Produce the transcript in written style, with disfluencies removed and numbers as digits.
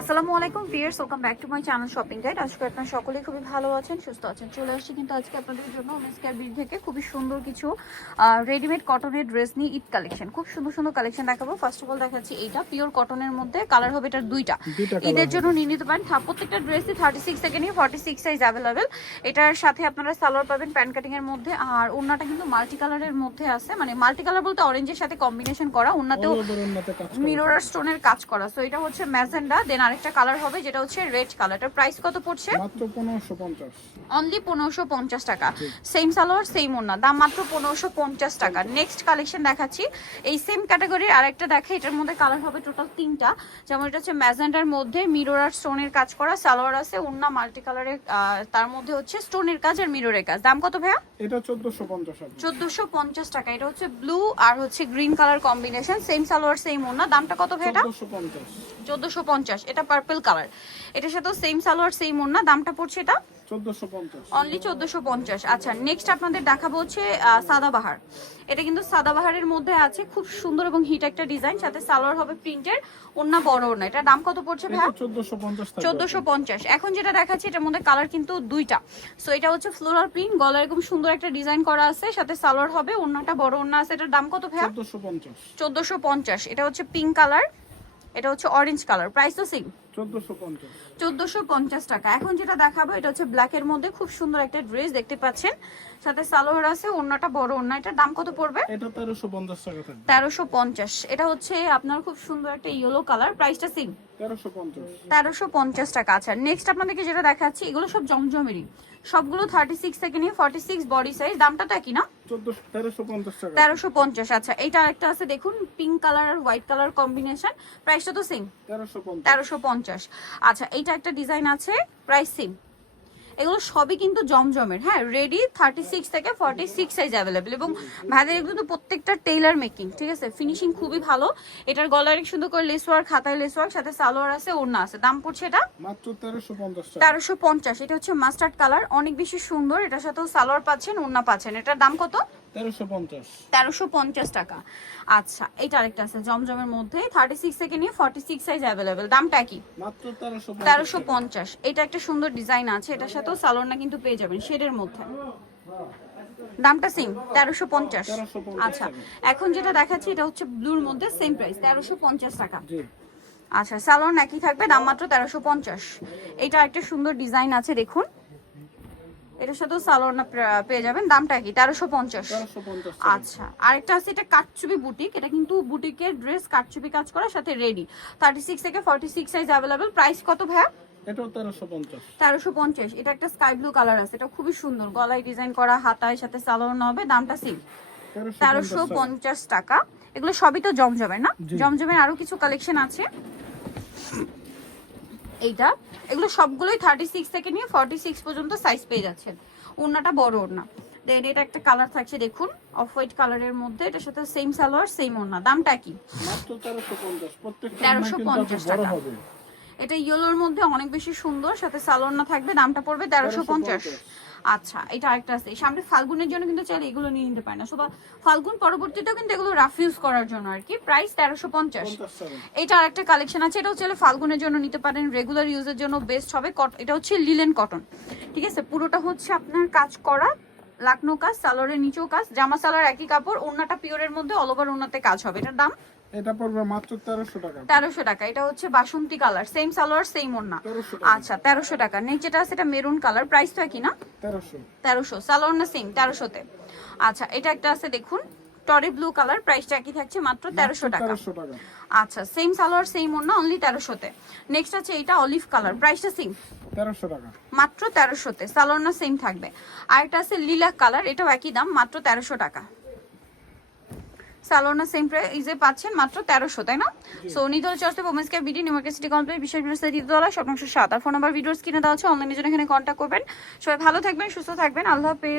আসসালামু আলাইকুম viewers, welcome back to my channel shopping guide. আশা করি আপনারা সকলেই খুবই ভালো আছেন, সুস্থ আছেন। চলে আসছি কিন্তু আজকে আপনাদের জন্য ওমেন্সকেয়ার বিডি থেকে খুবই সুন্দর কিছু রেডিমেড কটনের ড্রেস নিয়ে ঈদ কালেকশন। খুব সুন্দর সুন্দর কালেকশন দেখাবো। ফার্স্ট অফ অল দেখাচ্ছি এইটা পিওর কটনের মধ্যে, কালার হবে এটার দুইটা। ঈদের জন্য নিয়ে নিতে পারেন। প্রত্যেকটা ড্রেসই 36 থেকে নিয়ে 46 সাইজ অ্যাভেলেবেল। এটার সাথে আপনারা সালোয়ার পাবেন প্যান্ট কাটিং এর মধ্যে, আর ওড়নাটা কিন্তু মাল্টি কালারের মধ্যে আছে, মানে মাল্টি কালার বলতে অরেঞ্জের সাথে কম্বিনেশন করা, ওড়নাতেও মিরর স্টোনের কাজ করা। সো এটা হচ্ছে ম্যাজেন্ডা, দেন আরেকটা কালার হবে যেটা হচ্ছে রেড কালার। এটার প্রাইস কত পড়ছে? মাত্র 1550, অনলি 1550 টাকা। সেম সালোয়ার সেম ওড়না, দাম মাত্র 1550 টাকা। নেক্সট কালেকশন দেখাচ্ছি এই সেম ক্যাটাগরির আরেকটা দেখে। এটার মধ্যে কালার হবে টোটাল তিনটা, যেমন এটা হচ্ছে ম্যাজেন্ডার মধ্যে মিরর আর স্টোনের কাজ করা, সালোয়ার আছে, ওড়না মাল্টি কালারের, তার মধ্যে হচ্ছে স্টোনের কাজ আর মিররের কাজ। দাম কত ভাইয়া? এটা 1450 টাকা। 1450 টাকা। এটা হচ্ছে ব্লু আর হচ্ছে green colour combination, same salwar same ওড়না। দামটা কত ভাই এটা? 1450। এটা পার্পল কালার, এটার সাথেও সেম সালোয়ার সেম ওড়না। দামটা পড়ছে এটা 1450, অনলি 1450। আচ্ছা, নেক্সট আপনাদের দেখাবো হচ্ছে সাদাবাহার। এটা কিন্তু সাদাবাহারের মধ্যে আছে, খুব সুন্দর এবং হিট একটা ডিজাইন, সাথে সালোয়ার হবে প্রিন্টের, ওড়না বড় ওড়না। এটার দাম কত পড়ছে ভাই? 1450। এখন যেটা দেখাচ্ছি এটার মধ্যে কালার কিন্তু দুইটা। সো এটা হচ্ছে ফ্লোরাল প্রিন্ট, গলায় এরকম সুন্দর একটা ডিজাইন করা আছে, সাথে সালোয়ার হবে, ওড়নাটা বড় ওড়না আছে। এটার দাম কত ভাই? 1450। এটা হচ্ছে পিঙ্ক কালার, এটা হচ্ছে অরেঞ্জ কালার, প্রাইস তো সেম 1450 টাকা। এখন যেটা দেখাবো এটা হচ্ছে ব্ল্যাক এর মধ্যে, খুব সুন্দর একটা ড্রেস দেখতে পাচ্ছেন, সাথে সালোয়ার আছে, ওড়নাটা বড় ওড়না। এটার দাম কত পড়বে? এটা 1350 টাকা থাকবে। 1350। এটা হচ্ছে আপনার খুব সুন্দর একটা ইয়েলো কালার, প্রাইসটা সেম 1350 টাকা। আচ্ছা, নেক্সট আপনাদেরকে যেটা দেখাচ্ছি এগুলো সব জমজমেরই, সবগুলো 36 থেকে নিয়ে 46 বডি সাইজ। দামটা তো একই না? 1350 টাকা। 1350। আচ্ছা, এইটা আরেকটা আছে দেখুন, পিঙ্ক কালার আর হোয়াইট কালার কম্বিনেশন, প্রাইসটা তো সেম 1350। আচ্ছা, এইটা একটা ডিজাইন আছে, প্রাইস সেম। এগুলো সবই কিন্তু জমজমের, হ্যাঁ, রেডি 36 থেকে 46 সাইজ অ্যাভেলেবেল। এবং ভাইদের এগুলো কিন্তু প্রত্যেকটা টেইলার মেকিং, ঠিক আছে, ফিনিশিং খুবই ভালো। এটার গলার সুন্দর করে লেস ওয়ার্ক, হাতায় লেস ওয়ার্ক, সাথে সালোয়ার আছে, ওড়না আছে। দাম পড়ছে এটা মাত্র 1350 টাকা। 1350। এটা হচ্ছে মাস্টার্ড কালার, অনেক বেশি সুন্দর। এটার সাথেও সালোয়ার পাচ্ছেন, ওড়না পাচ্ছেন। এটার দাম কত? 1350 টাকা। আচ্ছা, এইটা আরেকটা আছে জমজমের মধ্যে, 36 থেকে নিয়ে 46 সাইজ অ্যাভেলেবেল। দামটা কি? মাত্র 1350। এটা একটা সুন্দর ডিজাইন আছে, এটার সাথেও সালোয়ারটা কিন্তু পেয়ে যাবেন শেডের মধ্যে। দামটা সেম 1350। আচ্ছা, এখন যেটা দেখাচ্ছি এটা হচ্ছে ব্লুর মধ্যে, সেম প্রাইস 1350 টাকা। আচ্ছা, সালোয়ার একই থাকবে, দাম মাত্র 1350। এটা একটা সুন্দর ডিজাইন আছে দেখুন, এটার সাথেও সালোয়ার পেয়ে যাবেন, দামটা কি? 1350। আচ্ছা, আরেকটা আছে, এটা কাটচুপি বুটিক। এটা কিন্তু বুটিকের ড্রেস, কাটচুপি কাজ করার সাথে রেডি, 36 থেকে 46 সাইজ অ্যাভেলেবেল। প্রাইস কত ভাইয়া? এটাও 1350। 1350। এটা একটা স্কাই ব্লু কালার আছে, এটা খুবই সুন্দর, গলায় ডিজাইন করা, হাতায় সাথে সালোয়ার হবে। দামটা সেম 1350 টাকা। এগুলো সবই তো জমজমের না? জমজমের আরো কিছু কালেকশন আছে এইটা। এগুলো সবগুলোই 36 থেকে নিয়ে 46 পর্যন্ত সাইজ পেয়ে যাচ্ছেন। ওড়নাটা বড় ওড়না। দেন এটা একটা কালার থাকছে দেখুন, অফ হোয়াইট কালারের মধ্যে, এটার সাথে সেম সালোয়ার সেম ওড়না। দামটা কি? মাত্র 1350। প্রত্যেকটা 1350 টাকা। এটা ইয়েলোর মধ্যে অনেক বেশি সুন্দর, সাথে সালোয়ার না থাকবে, দামটা পড়বে 1350। আচ্ছা, এটা আরেকটা আছে সামনে ফাল্গুনের জন্য, কিন্তু চাইলে এগুলো নিয়ে নিতে পারেন না, সব ফাল্গুন পরবর্তীতেও কিন্তু এগুলো রাফ ইউজ করার জন্য আর কি। প্রাইস 1350। এটা আরেকটা কালেকশন আছে, এটাও চাইলে ফাল্গুনের জন্য নিতে পারেন, রেগুলার ইউজের জন্য বেস্ট হবে। এটা হচ্ছে লিলেন কটন, ঠিক আছে, পুরোটা হচ্ছে আপনার কাজ করা, লাকনো কাজ, সালোয়ারের নিচেও কাজ, জামা সালোয়ার একই কাপড়, ওড়নাটা পিওরের মধ্যে, অল ওভার ওড়নাতে কাজ হবে। এটার দাম? এটা পড়বে মাত্র 1300 টাকা। 1300 টাকা। এটা হচ্ছে বাসন্তী কালার, সেম সালোয়ার সেম ওড়না। আচ্ছা, 1300 টাকা। নেক্সট যেটা আছে এটা মেরুন কালার, প্রাইস তো একই না? 1300। সালোয়ার না সেম 1300 তে। আচ্ছা, এটা একটা আছে দেখুন, টরি ব্লু কালার, প্রাইসটা একই থাকছে, মাত্র 1300 টাকা। আচ্ছা, সেম সালোয়ার সেম ওড়না, অনলি 1300 তে। নেক্সট আছে এটা অলিভ কালার, প্রাইসটা সেম 1300 টাকা, মাত্র 1300 তে। সালোয়ার না সেম থাকবে। আর একটা আছে লিলাক কালার, এটাও একই দাম, মাত্র 1300 টাকা। সালোনা সেম প্রাইসে পাচ্ছেন, মাত্র 1300, তাই না? সো নিদল চর্চা women's care BD, New Market City Complex, বিশেষ বিশেষ দ্বিতীয়তলা, শতাংশ 7। আর ফোন নাম্বার ভিডিওস কিনে দেওয়া হচ্ছে, অনলাইনের জন্য এখানে কন্ট্যাক্ট করবেন। সবাই ভালো থাকবেন, সুস্থ থাকবেন, আল্লাহ হাফেজ।